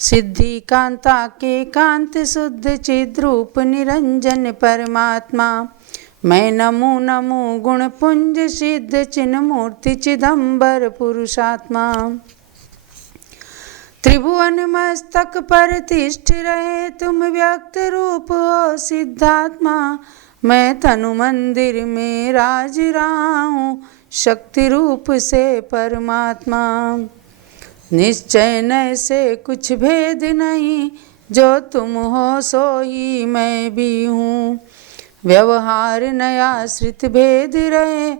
सिद्धि कांता के कांत शुद्ध चिद्रूप निरंजन परमात्मा। मैं नमो नमो गुण पुंज सिद्ध चिन्ह मूर्ति चिदंबर पुरुषात्मा। त्रिभुवन मस्तक पर तिष्ठ रहे तुम व्यक्त रूप हो सिद्धात्मा। मैं तनु मंदिर में राज रहा हूँ शक्ति रूप से परमात्मा। निश्चय न से कुछ भेद नहीं, जो तुम हो सो ही मैं भी हूँ। व्यवहार नयाश्रित भेद रहे,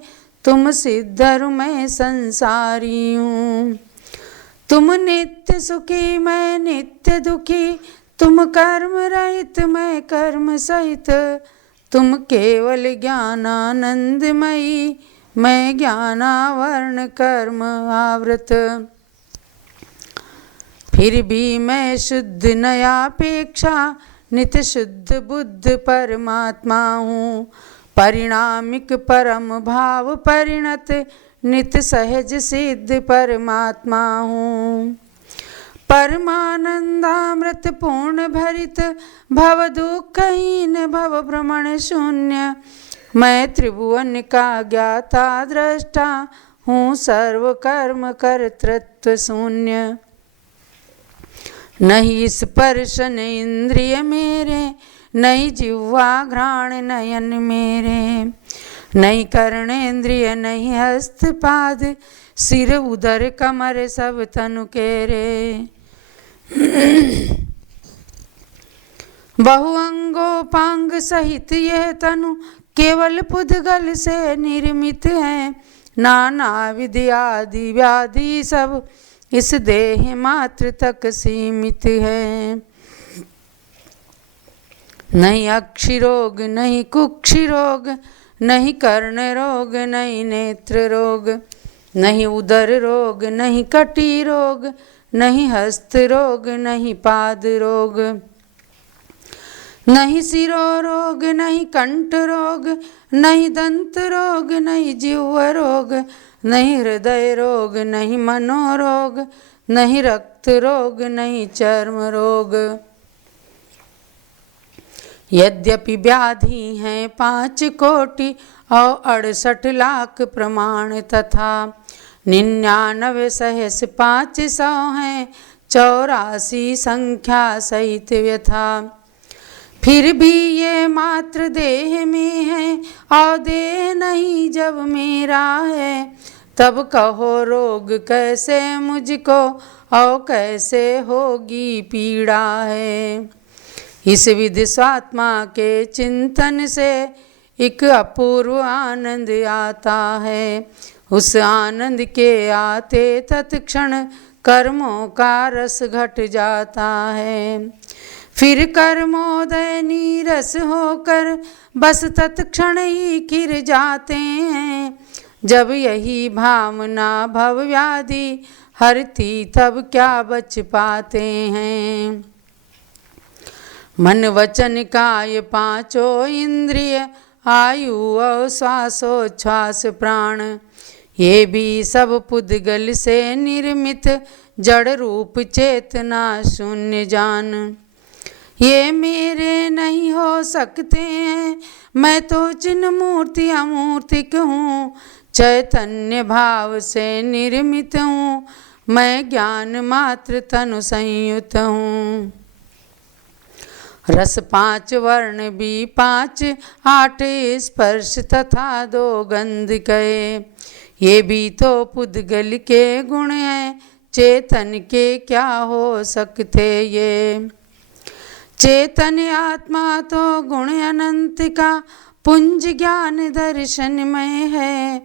तुम सिद्धर मैं संसारी हूँ। तुम नित्य सुखी मैं नित्य दुखी, तुम कर्म रहित मैं कर्म सहित। तुम केवल ज्ञानानंदमयी, मैं ज्ञानावर्ण कर्म आवृत। फिर भी मैं शुद्ध नयापेक्षा नित्य शुद्ध बुद्ध परमात्मा हूँ। परिणामिक परम भाव परिणत नित्य सहज सिद्ध परमात्मा हूँ। परमानंदामृत पूर्ण भरित भव दुःखहीन भव भ्रमण शून्य। मैं त्रिभुवन का ज्ञाता दृष्टा हूँ सर्व कर्म कर्तृत्व शून्य। नहीं स्पर्श न इंद्रिय मेरे, नहीं जिह्वा घ्राण नयन मेरे। नहीं कर्णेन्द्रिय नहीं हस्त पाद, सिर उदर कमर सब तनु केरे। बहुअंगोपांग सहित यह तनु केवल पुद्गल से निर्मित है। नाना विद्यादि व्याधि सब इस देह मात्र तक सीमित है। नहीं अक्षि रोग नहीं कुक्षि रोग, नहीं कर्ण रोग नहीं नेत्र रोग। नहीं उदर रोग नहीं कटी रोग, नहीं हस्त रोग नहीं पाद रोग। नहीं सिरो रोग नहीं कंठ रोग, नहीं दंत रोग नहीं जिह्व रोग। नहीं हृदय रोग नहीं मनोरोग, नहीं रक्त रोग नहीं चर्म रोग। यद्यपि व्याधि हैं 5 कोटि और 68 लाख प्रमाण तथा 99 सहस 500 हैं 84 संख्या सहित व्यथा। फिर भी ये मात्र देह में है और देह नहीं जब मेरा है। तब कहो रोग कैसे मुझको और कैसे होगी पीड़ा है। इस विधि स्वात्मा के चिंतन से एक अपूर्व आनंद आता है। उस आनंद के आते तत्क्षण कर्मों का रस घट जाता है। फिर कर्मोदय नीरस होकर बस तत्क्षण ही गिर जाते हैं। जब यही भावना भव व्याधि हरती तब क्या बच पाते हैं। मन वचन काय 5 इंद्रिय, आयु और श्वासोच्छ्वास प्राण, ये भी सब पुद्गल से निर्मित जड़ रूप चेतना शून्य जान। ये मेरे नहीं हो सकते हैं, मैं तो चिन्ह मूर्ति अमूर्तिक हूँ। चैतन्य भाव से निर्मित हूँ, मैं ज्ञान मात्र तनु संयुत हूँ। रस 5 वर्ण भी 5 8 स्पर्श तथा 2 गंध कहे, ये भी तो पुद्गल के गुण हैं। चेतन के क्या हो सकते ये। चेतन आत्मा तो गुण अनंत का पुंज ज्ञान दर्शनमय है।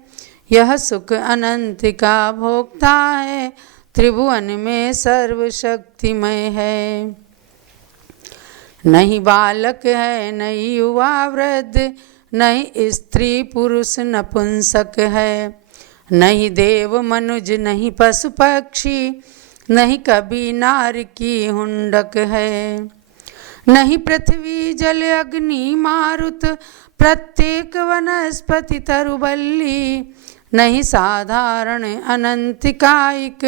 यह सुख अनंत का भोक्ता है, त्रिभुवन में सर्वशक्तिमय है। नहीं बालक है नहीं युवा वृद्ध, नहीं स्त्री पुरुष नपुंसक है। नहीं देव मनुज नहीं पशु पक्षी, नहीं कभी नार की हुंडक है। नहीं पृथ्वी जल अग्नि मारुत, प्रत्येक वनस्पति तरुबल्ली, नहीं साधारण अनंत कायिक,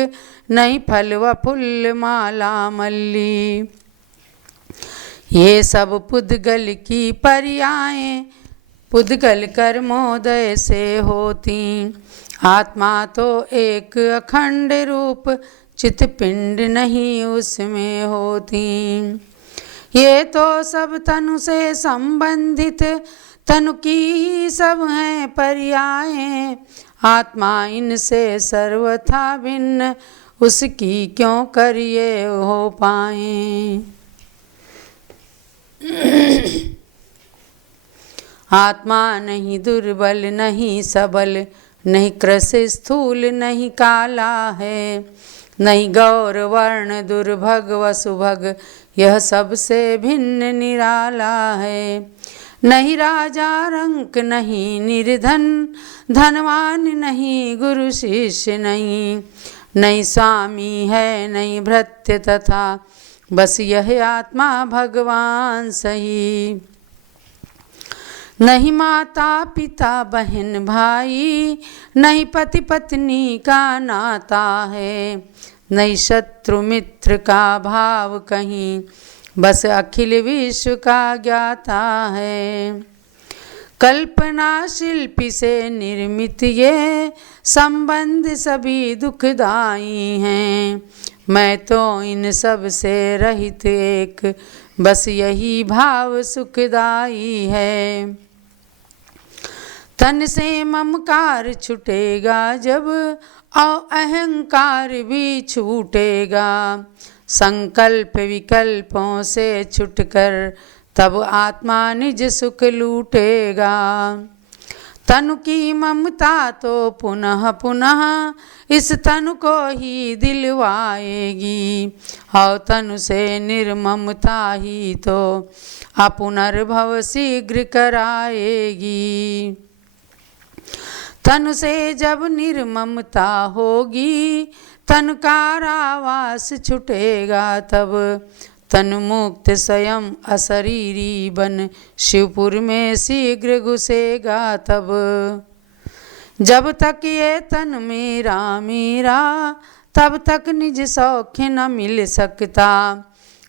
नहीं फल व फूल माला मल्ली। ये सब पुद्गल की पर्यायें, पुद्गल कर्मोदय से होती। आत्मा तो एक अखंड रूप, चित पिंड नहीं उसमें होती। ये तो सब तनु से संबंधित, तनु की ही सब हैं पर्यायें। आत्मा इनसे सर्वथा भिन्न, उसकी क्यों करिए हो पाए। आत्मा नहीं दुर्बल नहीं सबल, नहीं कृश स्थूल नहीं काला है। नहीं गौर वर्ण दुर्भग व सुभग, यह सबसे भिन्न निराला है। नहीं राजा रंक नहीं निर्धन, धनवान नहीं गुरु शिष्य नहीं। नहीं स्वामी है नहीं भृत्य तथा, बस यह आत्मा भगवान सही। नहीं माता पिता बहन भाई, नहीं पति पत्नी का नाता है। नहीं शत्रु मित्र का भाव कहीं, बस अखिल विश्व का ज्ञाता है। कल्पना शिल्पी से निर्मित ये संबंध सभी दुखदाई हैं। मैं तो इन सब से रहित एक, बस यही भाव सुखदाई है। तन से ममकार छूटेगा जब, और अहंकार भी छूटेगा। संकल्प विकल्पों से छुटकर, तब आत्मा निज सुख लूटेगा। तनु की ममता तो पुनः पुनः इस तनु को ही दिलवाएगी, और तनु से निर्ममता ही तो अपुनर्भव शीघ्र कराएगी। तनु से जब निर्ममता होगी, तन कारावास छुटेगा तब। तनु मुक्त स्वयं अशरीरी बन, शिवपुर में शीघ्र घुसेगा तब। जब तक ये तन मेरा मेरा, तब तक निज सौख्य न मिल सकता।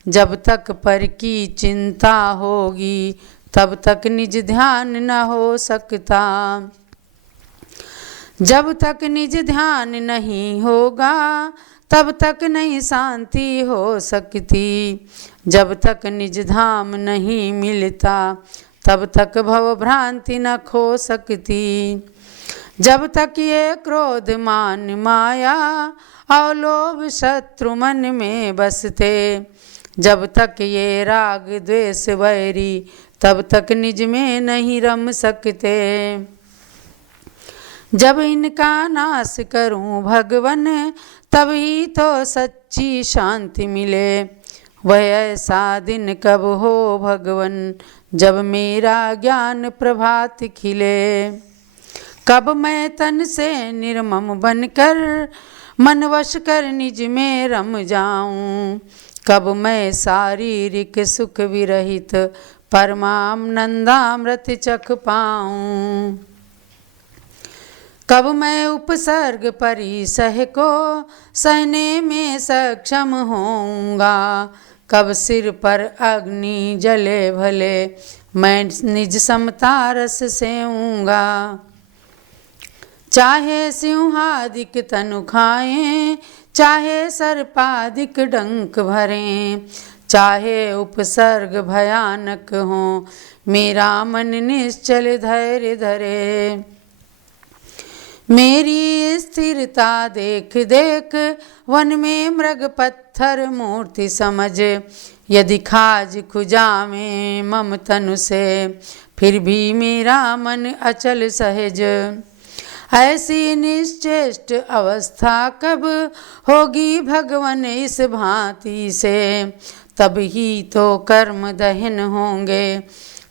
जब तक पर की चिंता होगी, तब तक निज ध्यान न हो सकता। जब तक निज ध्यान नहीं होगा, तब तक नहीं शांति हो सकती। जब तक निज धाम नहीं मिलता, तब तक भव भ्रांति न खो सकती। जब तक ये क्रोध मान माया, और लोभ शत्रु मन में बसते। जब तक ये राग द्वेष वैरी, तब तक निज में नहीं रम सकते। जब इनका नाश करूं भगवन, तब ही तो सच्ची शांति मिले। वह ऐसा दिन कब हो भगवन, जब मेरा ज्ञान प्रभात खिले। कब मैं तन से निर्मम बनकर, मन वश कर निज में रम जाऊं। कब मैं शारीरिक सुख विरहित, परमानंदामृत चख पाऊं। कब मैं उपसर्ग परिसह को सहने में सक्षम होऊंगा। कब सिर पर अग्नि जले भले, मैं निज समता रस सेऊंगा। चाहे सिंहादिक तनु खाएं, चाहे सर्पादिक डंक भरें। चाहे उपसर्ग भयानक हो, मेरा मन निश्चल धैर्य धरे। मेरी स्थिरता देख देख, वन में मृग पत्थर मूर्ति समझ। यदि खाज खुजा में मम तनु से, फिर भी मेरा मन अचल सहज। ऐसी निश्चेष्ट अवस्था कब होगी भगवन इस भांति से। तब ही तो कर्म दहन होंगे,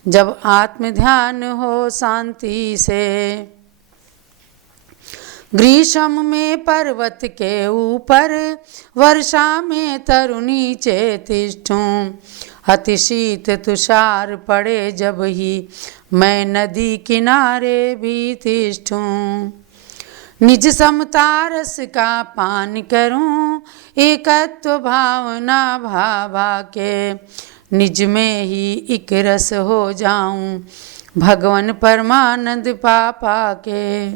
जब आत्म ध्यान हो शांति से। ग्रीष्म में पर्वत के ऊपर, वर्षा में तरु नीचे तिष्ठूं। अति शीत तुषार पड़े जब ही, मैं नदी किनारे भी तिष्ठूं। निज समता रस का पान करूं, एकत्व भावना भावा के, निज में ही एक रस हो जाऊं, भगवन परमानंद पा के।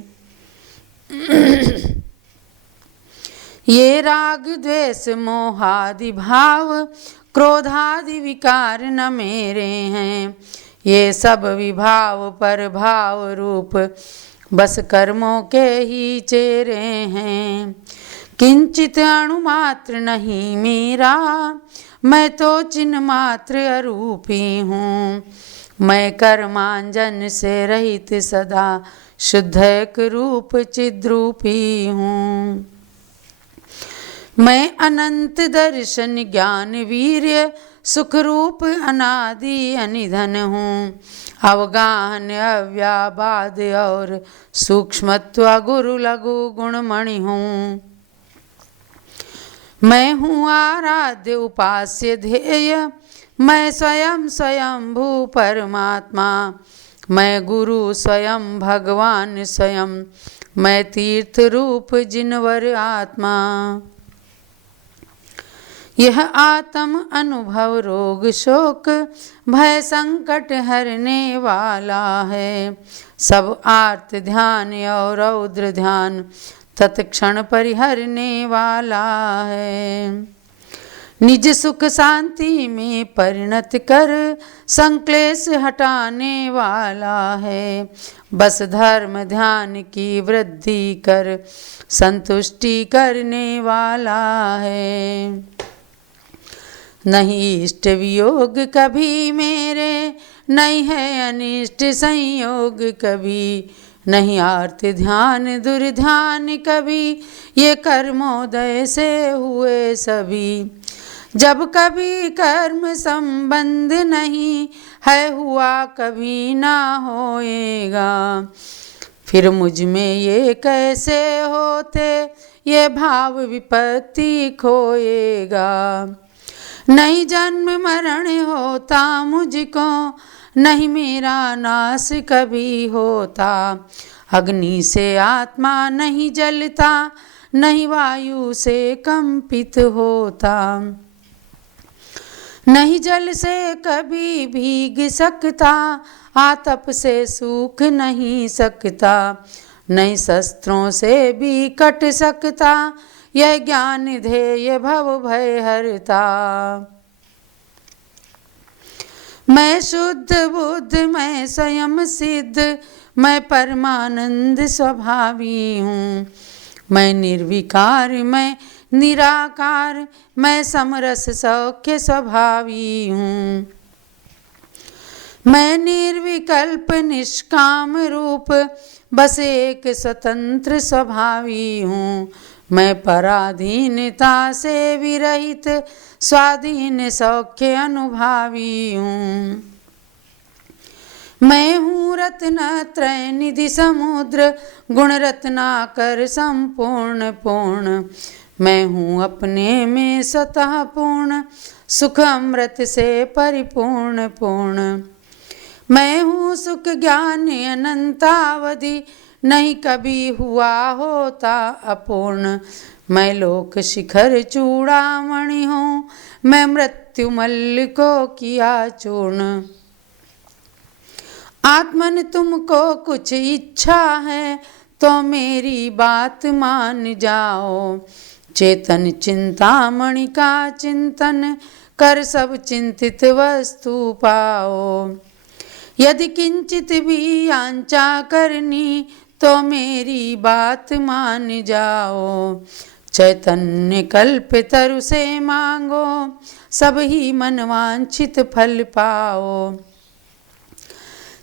ये राग द्वेष मोहादि भाव, क्रोधादि विकार न मेरे हैं, ये सब विभाव पर भाव रूप, बस कर्मों के ही चेहरे हैं। किंचित अणु मात्र नहीं मेरा, मैं तो चिन्ह मात्र अरूपी हूँ, मैं कर्मांजन से रहित सदा शुद्ध एक रूप चिद्रूपी हूँ। मैं अनंत दर्शन ज्ञान वीर्य सुख रूप अनादि अनिधन हूँ, अवगाहन अव्याबाद और सूक्ष्मत्व गुरु लघु गुणमणि हूँ। मैं हूँ आराध्य उपास्य ध्येय, मैं स्वयं स्वयंभू परमात्मा, मैं गुरु स्वयं भगवान स्वयं, मैं तीर्थ रूप जिनवर आत्मा। यह आत्म अनुभव रोग शोक भय संकट हरने वाला है, सब आर्त ध्यान और रौद्र ध्यान तत्क्षण परिहरने वाला है। निज सुख शांति में परिणत कर संक्लेश हटाने वाला है, बस धर्म ध्यान की वृद्धि कर संतुष्टि करने वाला है। नहीं इष्ट वियोग कभी मेरे, नहीं है अनिष्ट संयोग कभी, नहीं आर्त ध्यान दुर्ध्यान कभी, ये कर्मोदय से हुए सभी। जब कभी कर्म संबंध नहीं है हुआ कभी ना होएगा, फिर मुझ में ये कैसे होते ये भाव विपत्ति खोएगा। नहीं जन्म मरण होता मुझको, नहीं मेरा नाश कभी होता, अग्नि से आत्मा नहीं जलता, नहीं वायु से कंपित होता, नहीं जल से कभी भीग सकता, आतप से सूख नहीं सकता, नहीं शस्त्रों से भी कट सकता, यह ज्ञान ध्येय भव भय हरता। मैं शुद्ध बुद्ध मैं स्वयं सिद्ध, मैं परमानंद स्वभावी हूँ, मैं निर्विकार मैं निराकार, मैं समरस सौख्य स्वभावी हूँ। मैं निर्विकल्प निष्काम रूप बस एक स्वतंत्र स्वभावी हूँ, मैं पराधीनता से विरहित स्वाधीन सौख्य अनुभावी हूँ। मैं हूँ रत्न त्रय निधि समुद्र गुण रत्नाकर संपूर्ण पूर्ण, मैं हूँ अपने में स्वतः पूर्ण सुख अमृत से परिपूर्ण पूर्ण। मैं हूँ सुख ज्ञान अनंतावधि नहीं कभी हुआ होता अपूर्ण, मैं लोक शिखर चूड़ामणि हूँ, मैं मृत्यु मल्ल को किया चूर्ण। आत्मन तुमको कुछ इच्छा है तो मेरी बात मान जाओ, चेतन चिंतामणि का चिंतन कर सब चिंतित वस्तु पाओ। यदि किंचित भी आंचा करनी तो मेरी बात मान जाओ, चैतन्य कल्प तरु से मांगो सब ही मनवांछित फल पाओ।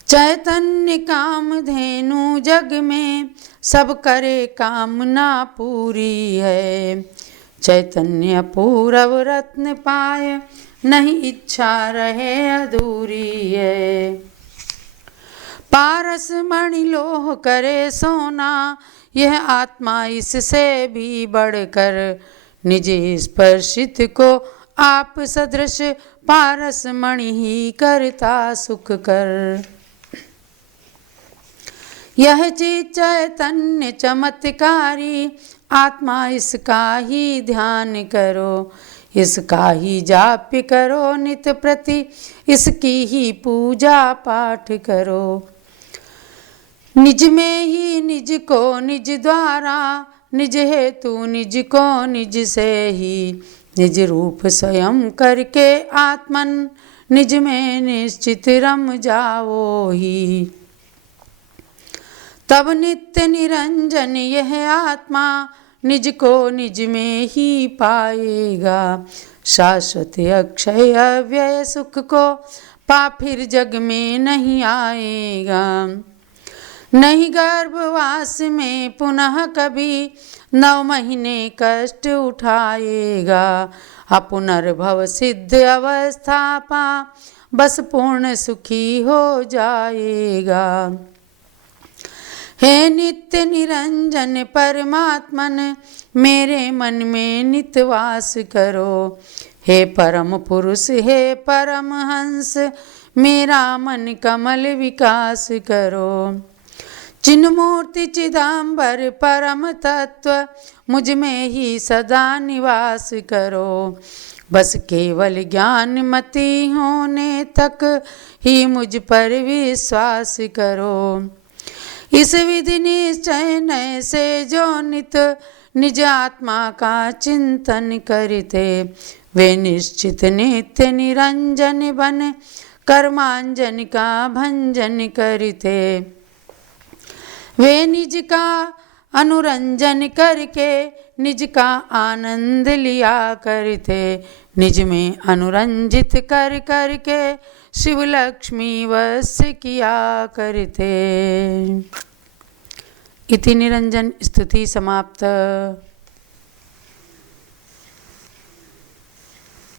चैतन्य काम धेनु जग में सब करे कामना पूरी है, चैतन्य पूरव रत्न पाए नहीं इच्छा रहे अधूरी है। पारस मणि लोह करे सोना यह आत्मा इससे भी बढ़कर, निज स्पर्शित को आप सदृश पारस मणि ही करता सुख कर। यह चित चैतन्य चमत्कारी, आत्मा इसका ही ध्यान करो, इसका ही जाप करो नित प्रति, इसकी ही पूजा पाठ करो। निज में ही निज को निज द्वारा, निज हेतु निज को निज से ही, निज रूप स्वयं करके आत्मन, निज में निश्चित रम जाओ ही। तब नित्य निरंजन यह आत्मा, निज को निज में ही पाएगा, शाश्वत अक्षय अव्यय सुख को पा फिर जग में नहीं आएगा। नहीं गर्भवास में पुनः कभी 9 महीने कष्ट उठाएगा, अपुनर्भव सिद्ध अवस्था पा बस पूर्ण सुखी हो जाएगा। हे नित्य निरंजन परमात्मन, मेरे मन में नित वास करो, हे परम पुरुष हे परम हंस, मेरा मन कमल विकास करो। चिन्मूर्ति चिदंबर परम तत्व, मुझ में ही सदा निवास करो, बस केवल ज्ञान मति होने तक ही मुझ पर विश्वास करो। इस विधि निश्चय नय से जो नित निज आत्मा का चिंतन करते, वे निश्चित नित्य निरंजन बन कर्मांजन का भंजन करते। वे निज का अनुरंजन करके निज का आनंद लिया करते, निज में अनुरंजित कर करके शिव लक्ष्मी वश किया करते। इति निरंजन स्तुति समाप्त।